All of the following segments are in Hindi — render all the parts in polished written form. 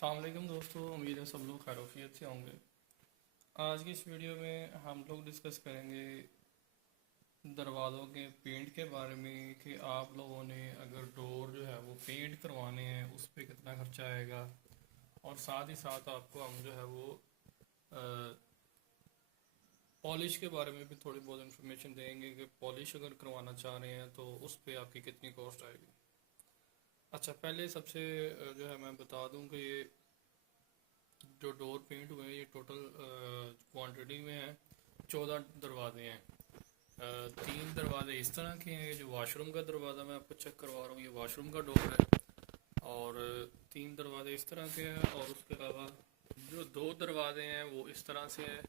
अस्सलामुअलैकुम दोस्तों, उम्मीद है सब लोग खैरियत से होंगे। आज की इस वीडियो में हम लोग डिस्कस करेंगे दरवाज़ों के पेंट के बारे में कि आप लोगों ने अगर डोर जो है वो पेंट करवाने हैं उस पर कितना खर्चा आएगा। और साथ ही साथ आपको हम जो है वो पॉलिश के बारे में भी थोड़ी बहुत इन्फॉर्मेशन देंगे कि पॉलिश अगर करवाना चाह रहे हैं तो उस पर आपकी कितनी कॉस्ट आएगी। अच्छा, पहले सबसे जो है मैं बता दूं कि ये जो डोर पेंट हुए हैं ये टोटल क्वांटिटी में है 14 दरवाजे हैं। तीन दरवाजे इस तरह के हैं, जो वाशरूम का दरवाज़ा मैं आपको चेक करवा रहा हूँ, ये वाशरूम का डोर है। और तीन दरवाजे इस तरह के हैं, और उसके अलावा जो दो दरवाजे हैं वो इस तरह से हैं।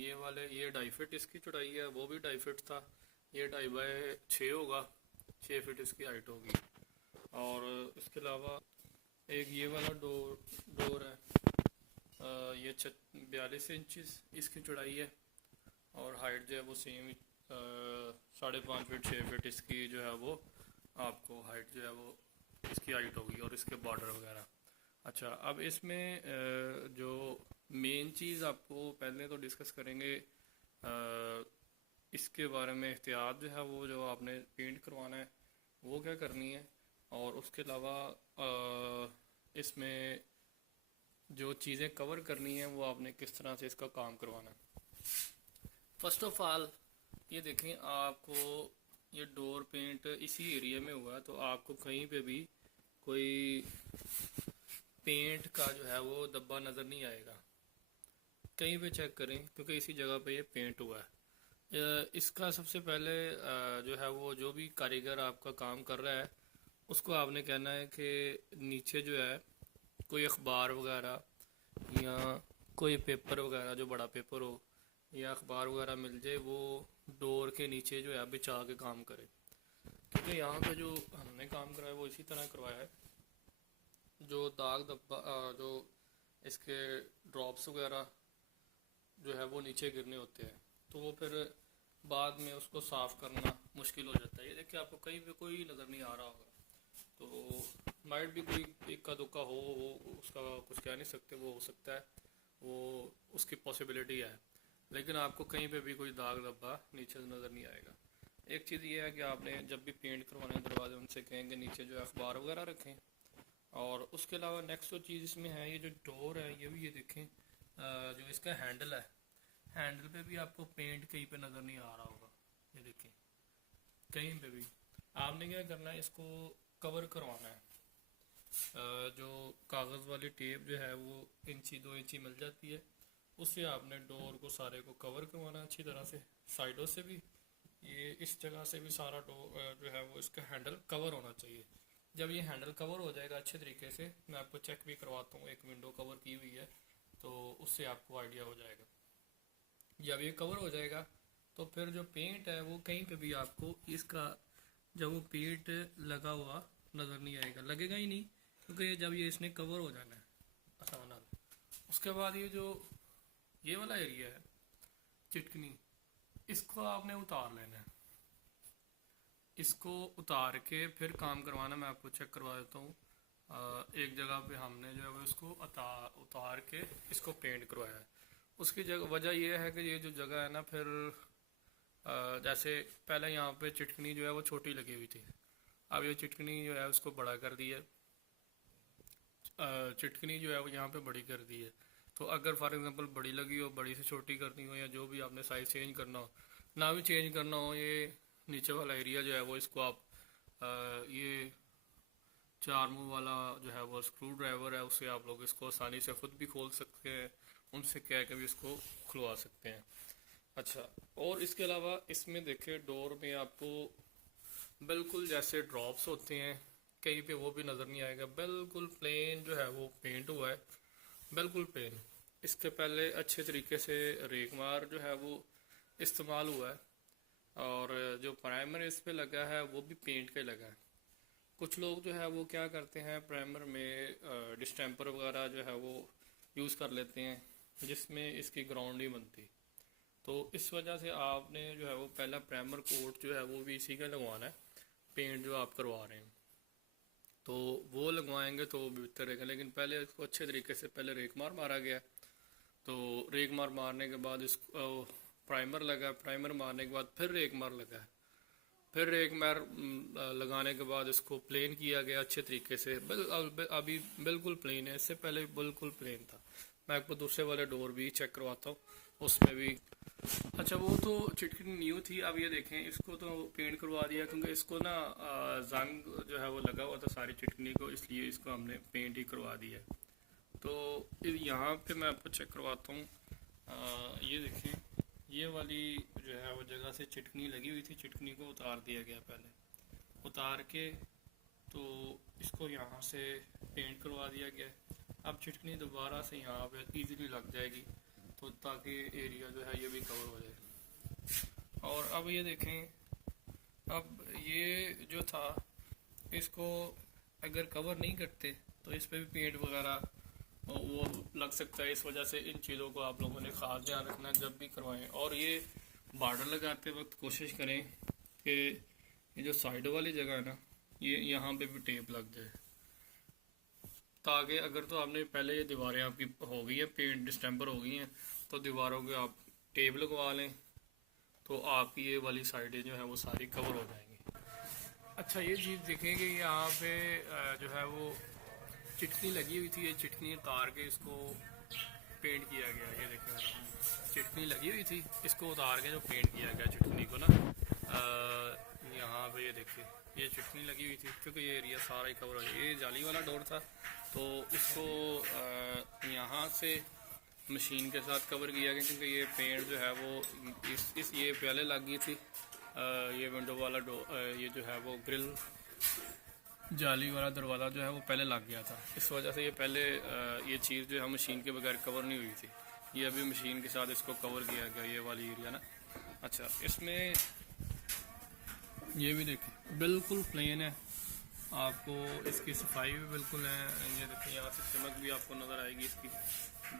ये वाले, ये 2.5 फीट इसकी चौड़ाई है, वो भी 2.5 फीट था। ये 2.5 बाय 6 होगा, 6 फीट इसकी हाइट होगी। और इसके अलावा एक ये वाला डोर है, ये 42 इंच इसकी चौड़ाई है। और हाइट जो है वो सेम 5.5 फीट 6 फीट इसकी जो है वो आपको हाइट जो है वो इसकी हाइट होगी, और इसके बॉर्डर वगैरह। अच्छा, अब इसमें जो मेन चीज़ आपको पहले तो डिस्कस करेंगे इसके बारे में, एहतियात जो है वो जो आपने पेंट करवाना है वो क्या करनी है। और उसके अलावा इसमें जो चीज़ें कवर करनी है वो आपने किस तरह से इसका काम करवाना है। फर्स्ट ऑफ ऑल ये देखें, आपको ये डोर पेंट इसी एरिया में हुआ तो आपको कहीं पे भी कोई पेंट का जो है वो धब्बा नज़र नहीं आएगा। कहीं पे चेक करें, क्योंकि इसी जगह पे ये पेंट हुआ है। इसका सबसे पहले जो है वो जो भी कारीगर आपका काम कर रहा है उसको आपने कहना है कि नीचे जो है कोई अखबार वगैरह या कोई पेपर वगैरह, जो बड़ा पेपर हो या अखबार वगैरह मिल जाए, वो डोर के नीचे जो है बिछा के काम करे। क्योंकि यहाँ पे जो हमने काम कराया वो इसी तरह करवाया है। जो दाग धब्बा जो इसके ड्रॉप्स वगैरह जो है वो नीचे गिरने होते हैं, तो वो फिर बाद में उसको साफ़ करना मुश्किल हो जाता है। ये देखिए, आपको कहीं पे कोई नज़र नहीं आ रहा होगा, तो माइट भी कोई इक्का दुक्का हो, वो उसका कुछ कह नहीं सकते, वो हो सकता है, वो उसकी पॉसिबिलिटी है। लेकिन आपको कहीं पे भी कोई दाग धब्बा नीचे नज़र नहीं आएगा। एक चीज़ ये है कि आपने जब भी पेंट करवाने दरवाजे, उनसे कहेंगे नीचे जो है अखबार वगैरह रखें। और उसके अलावा नेक्स्ट जो चीज़ इसमें है, ये जो डोर है ये भी, ये देखें जो इसका हैंडल है, हैंडल पे भी आपको पेंट कहीं पे नज़र नहीं आ रहा होगा। ये देखें, कहीं पे भी आपने क्या करना है, इसको कवर करवाना है। जो कागज़ वाली टेप जो है वो 1-2 इंची मिल जाती है, उससे आपने डोर को सारे को कवर करवाना अच्छी तरह से। साइडों से भी, ये इस जगह से भी सारा डोर जो है वो इसका हैंडल कवर होना चाहिए। जब ये हैंडल कवर हो जाएगा अच्छे तरीके से, मैं आपको चेक भी करवाता हूँ, एक विंडो कवर की हुई है तो उससे आपको आइडिया हो जाएगा। जब ये कवर हो जाएगा तो फिर जो पेंट है वो कहीं पे भी आपको इसका जब वो पेंट लगा हुआ नज़र नहीं आएगा, लगेगा ही नहीं, क्योंकि जब ये इसने कवर हो जाना है आसान। उसके बाद ये वाला एरिया है चिटकनी, इसको आपने उतार लेना है। इसको उतार के फिर काम करवाना, मैं आपको चेक करवा देता हूँ। एक जगह पे हमने जो है वो इसको उतार के इसको पेंट करवाया है। उसकी वजह यह है कि ये जो जगह है ना, फिर जैसे पहले यहाँ पे चिटकनी जो है वो छोटी लगी हुई थी, अब ये चिटकनी जो है उसको बड़ा कर दी है। चिटकनी जो है वो यहाँ पे बड़ी कर दी है। तो अगर फॉर एग्जांपल बड़ी लगी हो, बड़ी से छोटी करनी हो, या जो भी आपने साइज चेंज करना हो, ना भी चेंज करना हो, ये नीचे वाला एरिया जो है वो इसको आप ये 4 मुंह वाला जो है वो स्क्रू ड्राइवर है, उससे आप लोग इसको आसानी से खुद भी खोल सकते हैं, उनसे कह के भी इसको खुलवा सकते हैं। अच्छा, और इसके अलावा इसमें देखिए डोर में आपको बिल्कुल जैसे ड्रॉप्स होते हैं कहीं पे, वो भी नज़र नहीं आएगा। बिल्कुल प्लेन जो है वो पेंट हुआ है, बिल्कुल प्लेन। इसके पहले अच्छे तरीके से रेगमार जो है वो इस्तेमाल हुआ है, और जो प्राइमर इस पे लगा है वो भी पेंट का लगा है। कुछ लोग जो है वो क्या करते हैं, प्राइमर में डिस्टेंपर वगैरह जो है वो यूज़ कर लेते हैं, जिसमें इसकी ग्राउंड नहीं बनती। तो इस वजह से आपने जो है वो पहला प्राइमर कोट जो है वो भी इसी का लगवाना है, पेंट जो आप करवा रहे हैं। तो वो लगवाएंगे तो वो बेहतर रहेगा। लेकिन पहले इसको अच्छे तरीके से पहले रेक मार मारा गया। तो रेक मार मारने के बाद इसको प्राइमर लगा, प्राइमर मारने के बाद फिर रेक मार लगा है, फिर रेक मार लगाने के बाद इसको प्लेन किया गया अच्छे तरीके से। अभी बिल्कुल प्लेन है, इससे पहले बिल्कुल प्लेन था। मैं आपको दूसरे वाले डोर भी चेक करवाता हूँ, उसमें भी। अच्छा, वो तो चिटकिनी न्यू थी। अब ये देखें, इसको तो पेंट करवा दिया क्योंकि इसको ना जंग जो है वो लगा हुआ था सारी चिटकिनी को, इसलिए इसको हमने पेंट ही करवा दिया है। तो यहाँ पे मैं आपको चेक करवाता हूँ। ये देखें, ये वाली जो है वो जगह से चिटकनी लगी हुई थी, चिटकनी को उतार दिया गया पहले। उतार के तो इसको यहाँ से पेंट करवा दिया गया। अब चिटकनी दोबारा से यहाँ पे इजीली लग जाएगी, तो ताकि एरिया जो है ये भी कवर हो जाए। और अब ये देखें, अब ये जो था इसको अगर कवर नहीं करते तो इस पर भी पेंट वगैरह वो लग सकता है। इस वजह से इन चीज़ों को आप लोगों ने ख़ास ध्यान रखना है जब भी करवाएं। और ये बॉर्डर लगाते वक्त कोशिश करें कि ये जो साइडों वाली जगह है ना, ये यहाँ पे भी टेप लग जाए, ताकि अगर तो आपने पहले ये दीवारें आपकी हो गई है पेंट डिस्टेम्पर हो गई हैं, तो दीवारों के आप टेप लगवा लें तो आपकी ये वाली साइडें जो है वो सारी कवर हो जाएंगी। अच्छा, ये चीज़ देखेंगे, यहाँ पे जो है वो चिटकनी लगी हुई थी, ये चिटकनी उतार के इसको पेंट किया गया। ये देखें, चिटकनी लगी हुई थी, इसको उतार के जो पेंट किया गया चिटकनी को ना, यहाँ पे ये देखिए, ये चिटकनी लगी हुई थी क्योंकि ये एरिया सारा ही कवर हो गया। ये जाली वाला डोर था, तो इसको यहाँ से मशीन के साथ कवर किया गया क्योंकि ये पेंट जो है वो इस ये पहले लग गई थी। ये विंडो वाला ये जो है वो ग्रिल जाली वाला दरवाज़ा जो है वो पहले लग गया था। इस वजह से ये पहले ये चीज़ जो है मशीन के बगैर कवर नहीं हुई थी। ये अभी मशीन के साथ इसको कवर किया गया, ये वाली एरिया ना। अच्छा, इसमें ये भी देखिए बिल्कुल प्लेन है, आपको इसकी सफाई भी बिल्कुल है। ये देखिए, यहाँ से चमक भी आपको नज़र आएगी इसकी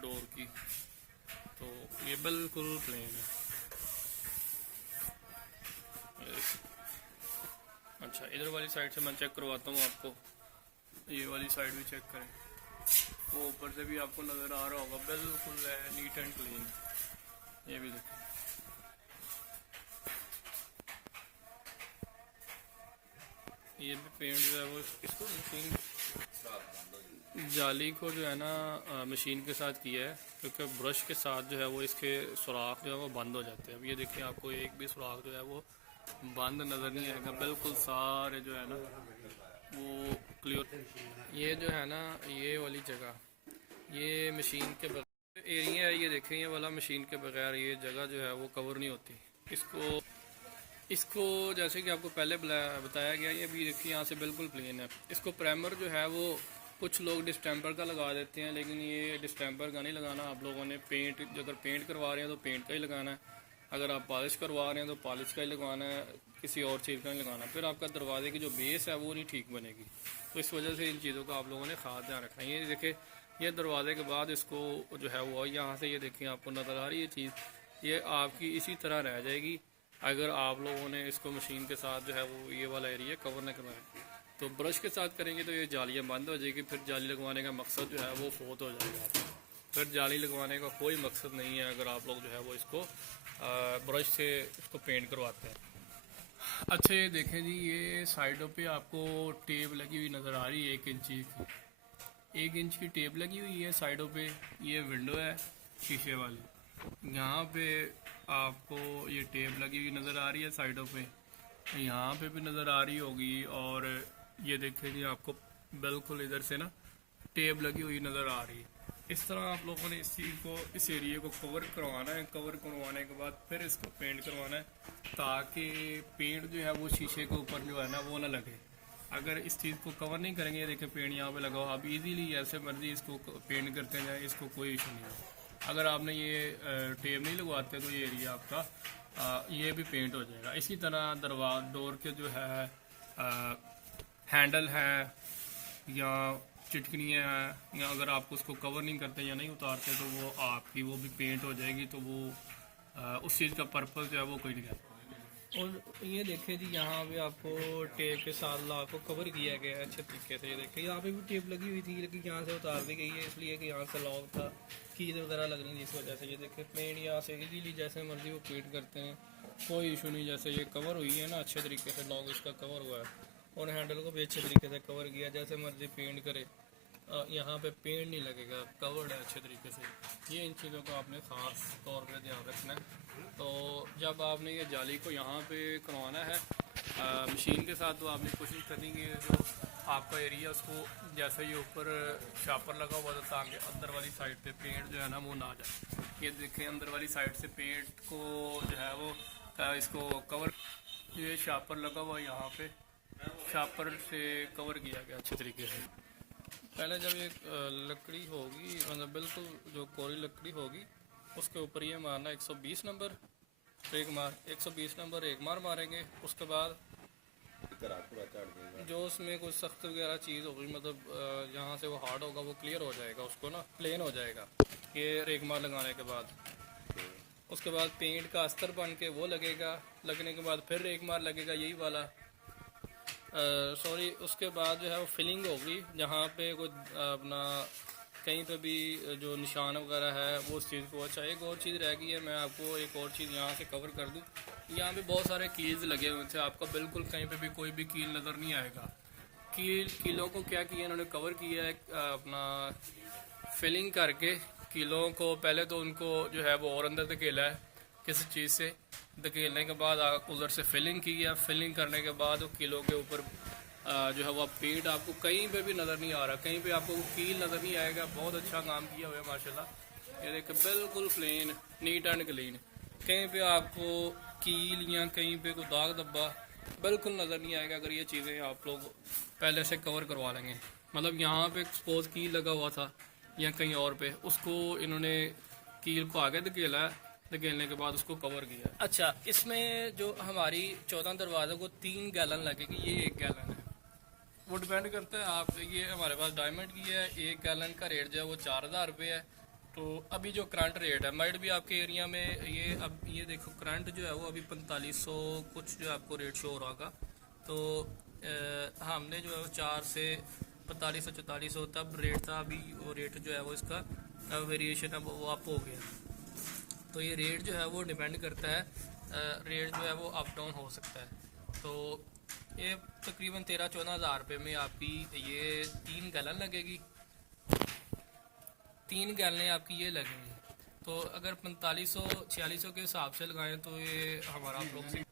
डोर की। तो ये बिल्कुल प्लेन है। अच्छा, इधर वाली साइड से मैं चेक करवाता हूँ आपको। ये वाली साइड भी चेक करें, वो ऊपर से भी आपको नज़र आ रहा होगा, बिल्कुल है, नीट एंड क्लीन। ये भी देखिए, ये भी पेंट जो है वो इसको मशीन जाली को जो है ना मशीन के साथ किया है, क्योंकि ब्रश के साथ जो है वो इसके सुराख जो है वो बंद हो जाते हैं। अब ये देखिए, आपको एक भी सुराख जो है वो बंद नज़र नहीं आएगा, बिल्कुल सारे जो है ना वो क्लियर। ये जो है ना, ये वाली जगह, ये मशीन के बगैर एरिया है। ये देखें, ये वाला मशीन के बगैर ये जगह जो है वो कवर नहीं होती। इसको जैसे कि आपको पहले बताया गया, ये भी देखिए यहाँ से बिल्कुल प्लेन है। इसको प्राइमर जो है वो कुछ लोग डिस्टेम्पर का लगा देते हैं, लेकिन ये डिस्टेम्पर का नहीं लगाना। आप लोगों ने पेंट, अगर पेंट करवा रहे हैं तो पेंट का ही लगाना है, अगर आप पॉलिश करवा रहे हैं तो पॉलिश का ही लगवाना है, किसी और चीज़ का नहीं लगाना। फिर आपका दरवाजे की जो बेस है वो नहीं ठीक बनेगी। तो इस वजह से इन चीज़ों का आप लोगों ने ख़ास ध्यान रखना है। ये देखिए, ये दरवाजे के बाद इसको जो है वो यहाँ से ये देखिए, आपको नज़र आ रही है चीज़, ये आपकी इसी तरह रह जाएगी अगर आप लोगों ने इसको मशीन के साथ जो है वो ये वाला एरिया कवर न करवाएं। तो ब्रश के साथ करेंगे तो ये जालियाँ बंद हो जाएगी, फिर जाली लगवाने का मकसद जो है वो फोत हो जाएगा। फिर जाली लगवाने का कोई मकसद नहीं है अगर आप लोग जो है वो इसको ब्रश से इसको पेंट करवाते हैं। अच्छा, ये देखें जी, ये साइडों पे आपको टेप लगी हुई नज़र आ रही है, 1 इंच की। 1 इंच की टेप लगी हुई है साइडों पे। ये विंडो है शीशे वाली, यहाँ पे आपको ये टेप लगी हुई नज़र आ रही है साइडों पे, यहाँ पे भी नज़र आ रही होगी। और ये देखें जी, आपको बिल्कुल इधर से ना टेप लगी हुई नज़र आ रही है। इस तरह आप लोगों ने इस चीज़ को, इस एरिया को कवर करवाना है। कवर करवाने के बाद फिर इसको पेंट करवाना है, ताकि पेंट जो है वो शीशे के ऊपर जो है ना वो ना लगे। अगर इस चीज़ को कवर नहीं करेंगे, ये देखिए पेंट यहाँ पे लगाओ, आप इजीली ऐसे मर्जी इसको पेंट करते जाएं, इसको कोई इशू नहीं है। अगर आपने ये टेप नहीं लगवाते तो ये एरिया आपका ये भी पेंट हो जाएगा। इसी तरह डोर के जो है हैंडल है या चिटकनियाँ हैं, या अगर आप उसको कवर नहीं करते या नहीं उतारते तो वो आपकी वो भी पेंट हो जाएगी। तो वो उस चीज़ का पर्पज़ जो है वो कोई नहीं रहता। और ये देखें जी, यहाँ पे आपको टेप के साथ लाख को कवर किया गया है अच्छे तरीके से। ये देखें यहाँ पे भी टेप लगी हुई थी, लेकिन यहाँ से उतार दी गई है इसलिए कि यहाँ से लॉक था, कीज वगैरह लग रही थी इस वजह से। ये देखें पेंट यहाँ से इजीली जैसे मर्जी वो पेंट करते हैं, कोई इशू नहीं। जैसे ये कवर हुई है ना अच्छे तरीके से, लॉक इसका कवर हुआ है और हैंडल को भी अच्छे तरीके से कवर किया, जैसे मर्जी पेंट करे। यहाँ पे पेंट नहीं लगेगा, कवर्ड है अच्छे तरीके से। ये इन चीज़ों को आपने ख़ास तौर पे ध्यान रखना है। तो जब आपने ये जाली को यहाँ पे करवाना है मशीन के साथ, तो आपने कोशिश करनी है जो आपका एरिया उसको, जैसे ये ऊपर शापर लगा हुआ था, ताकि अंदर वाली साइड पे पेंट जो है ना वो ना जाए। ये देखें अंदर वाली साइड से पेंट को जो है वो इसको कवर, ये शापर लगा हुआ यहाँ पे, शापर से कवर किया गया अच्छे तरीके से। पहले जब ये लकड़ी होगी, मतलब बिल्कुल जो कोरी लकड़ी होगी, उसके ऊपर ये मारना 120 नंबर एक मार, 120 नंबर एक मार मारेंगे। उसके बाद जो उसमें कोई सख्त वगैरह चीज़ होगी, मतलब जहाँ से वो हार्ड होगा वो क्लियर हो जाएगा, उसको ना प्लेन हो जाएगा ये रेग मार लगाने के बाद। उसके बाद पेंट का अस्तर बन के वो लगेगा, लगने के बाद फिर रेग मार लगेगा यही वाला, सॉरी। उसके बाद जो है वो फिलिंग होगी, जहाँ पे कोई अपना कहीं पे भी जो निशान वगैरह है वो उस चीज़ को। अच्छा एक और चीज़ रह गई है, मैं आपको एक और चीज़ यहाँ से कवर कर दूँ। यहाँ पे बहुत सारे कील्स लगे हुए थे, आपको बिल्कुल कहीं पे भी कोई भी कील नज़र नहीं आएगा। कीलों को क्या किया इन्होंने, कवर किया है अपना फिलिंग करके। कीलों को पहले तो उनको जो है वो और अंदर धकेला है किसी चीज़ से, धकेलने के बाद उधर से फिलिंग की है। फिलिंग करने के बाद वो कीलों के ऊपर जो है वो पेंट आपको कहीं पे भी नज़र नहीं आ रहा, कहीं पे आपको कील नज़र नहीं आएगा। बहुत अच्छा काम किया हुआ है माशाल्लाह। ये देखिए बिल्कुल प्लेन, नीट एंड क्लीन, कहीं पे आपको कील या कहीं पे कोई दाग धब्बा बिल्कुल नज़र नहीं आएगा, अगर ये चीज़ें आप लोग पहले से कवर करवा लेंगे। मतलब यहाँ पे एक्सपोज कील लगा हुआ था या कहीं और पे, उसको इन्होंने कील को आगे धकेला है, धकेलने के बाद उसको कवर किया। अच्छा, इसमें जो हमारी 14 दरवाज़ों को 3 गैलन लगेगी, ये 1 गैलन है, वो डिपेंड करता है आप। ये हमारे पास डायमंड की है, 1 गैलन का रेट जो है वो 4000 रुपये है। तो अभी जो करंट रेट है, माइट भी आपके एरिया में ये, अब ये देखो करंट जो है वो अभी 4500 कुछ जो आपको रेट शो हो रहा होगा। तो हमने जो है वो 4 से 4500 4400 तब रेट था, अभी वो रेट जो है वो इसका वेरिएशन अब वो अप हो गया। तो ये रेट जो है वो डिपेंड करता है, रेट जो है वो अप डाउन हो सकता है। तो ये तकरीबन 13-14 हज़ार रुपये में आपकी ये 3 गैलन लगेगी, 3 गैलन आपकी ये लगेंगी। तो अगर 4500-4600 के हिसाब से लगाएं तो ये हमारा अप्रोक्सीमेट,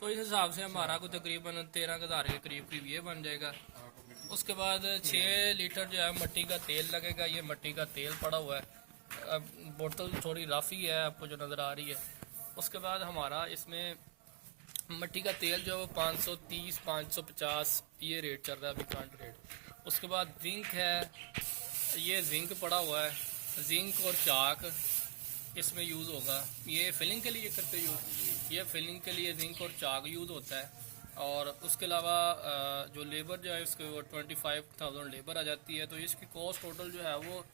तो इस हिसाब से हमारा को तकरीबन 13,000 के करीब करीब ये बन जाएगा। उसके बाद 6 लीटर जो है मिट्टी का तेल लगेगा, ये मिट्टी का तेल पड़ा हुआ है। अब बोतल थोड़ी रफ ही है आपको जो नज़र आ रही है। उसके बाद हमारा इसमें मिट्टी का तेल जो है वो 530-550 ये रेट चल रहा है अभी करंट रेट। उसके बाद जिंक है, ये जिंक पड़ा हुआ है, जिंक और चाक इसमें यूज़ होगा। ये फिलिंग के लिए करते यूज़, ये फिलिंग के लिए जिंक और चाक यूज़ होता है। और उसके अलावा जो लेबर जो है उसके वो 25,000 लेबर आ जाती है। तो इसकी कॉस्ट टोटल जो है वो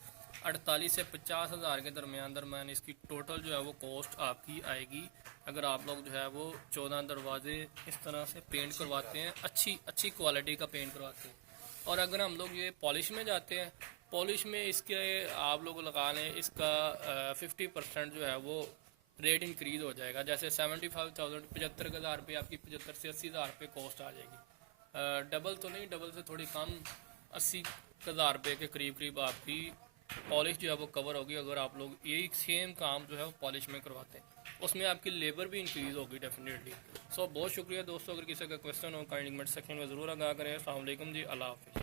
48 से 50 हज़ार के दरमियान इसकी टोटल जो है वो कॉस्ट आपकी आएगी, अगर आप लोग जो है वो 14 दरवाजे इस तरह से पेंट करवाते हैं, अच्छी क्वालिटी का पेंट करवाते हैं। और अगर हम लोग ये पॉलिश में जाते हैं, पॉलिश में इसके आप लोग लगा लें इसका 50% जो है वो रेट इंक्रीज़ हो जाएगा। जैसे 75,000 75,000 रुपये आपकी 75 से 80,000 रुपये कॉस्ट आ जाएगी। डबल तो नहीं, डबल से थोड़ी कम, 80,000 रुपये के करीब करीब आपकी पॉलिश जो है वो कवर होगी, अगर आप लोग यही सेम काम जो है वो पॉलिश में करवाते हैं। उसमें आपकी लेबर भी इंक्रीज़ होगी डेफिनेटली। सो बहुत शुक्रिया दोस्तों, अगर किसी का क्वेश्चन हो काइंडली कमेंट सेक्शन में ज़रूर आगाह करें। अस्सलाम वालेकुम जी, अल्लाह हाफ़िज़।